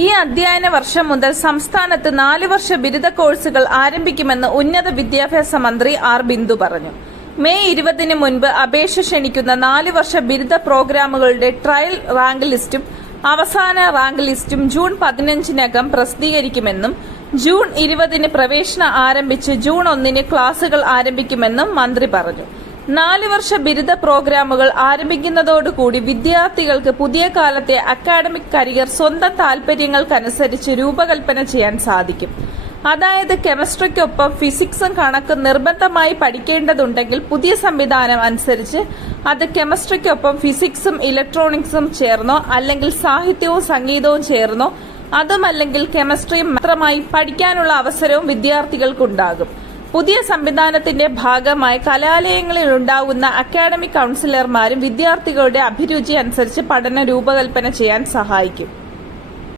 ഈ അധ്യയന വർഷം മുതൽ സംസ്ഥാനത്ത് 4 വർഷ ബിരുദ കോഴ്സുകൾ ആരംഭിക്കുമെന്ന് ഉന്നത വിദ്യാഭ്യാസ മന്ത്രി ആർ ബിന്ദു പറഞ്ഞു. മെയ് 20-ന് മുൻപ് അപേക്ഷ ക്ഷണിക്കുന്ന 4 വർഷ ബിരുദ പ്രോഗ്രാമുകളുടെ ട്രയൽ റാങ്ക് ലിസ്റ്റും അവസാന റാങ്ക് ലിസ്റ്റും ജൂൺ 15-നകം പ്രസിദ്ധീകരിക്കുമെന്നും ജൂൺ 20-ന് പ്രവേശനം ആരംഭിച്ച് ജൂൺ 1-ന് ക്ലാസുകൾ ആരംഭിക്കുമെന്നും മന്ത്രി പറഞ്ഞു. 4 വർഷ ബിരുദ പ്രോഗ്രാമുകൾ ആരംഭിക്കുന്നതോടുകൂടി വിദ്യാർത്ഥികൾക്ക് പുതിയ കാലത്തെ അക്കാഡമിക് കരിയർ സ്വന്തം താൽപര്യങ്ങൾക്കനുസരിച്ച് രൂപകൽപ്പന ചെയ്യാൻ സാധിക്കും. അതായത് കെമിസ്ട്രിക്കൊപ്പം ഫിസിക്സും കണക്കും നിർബന്ധമായി പഠിക്കേണ്ടതുണ്ടെങ്കിൽ പുതിയ സംവിധാനം അനുസരിച്ച് അത് കെമിസ്ട്രിക്കൊപ്പം ഫിസിക്സും ഇലക്ട്രോണിക്സും ചേർന്നോ അല്ലെങ്കിൽ സാഹിത്യവും സംഗീതവും ചേർന്നോ അതുമല്ലെങ്കിൽ കെമിസ്ട്രിയും മാത്രമായി പഠിക്കാനുള്ള അവസരവും വിദ്യാർത്ഥികൾക്കുണ്ടാകും. പുതിയ സംവിധാനത്തിന്റെ ഭാഗമായി കലാലയങ്ങളിൽ ഉണ്ടാകുന്ന അക്കാഡമിക് കൗൺസിലർമാരും വിദ്യാർത്ഥികളുടെ അഭിരുചി അനുസരിച്ച് പഠനം രൂപകൽപ്പന ചെയ്യാൻ സഹായിക്കും.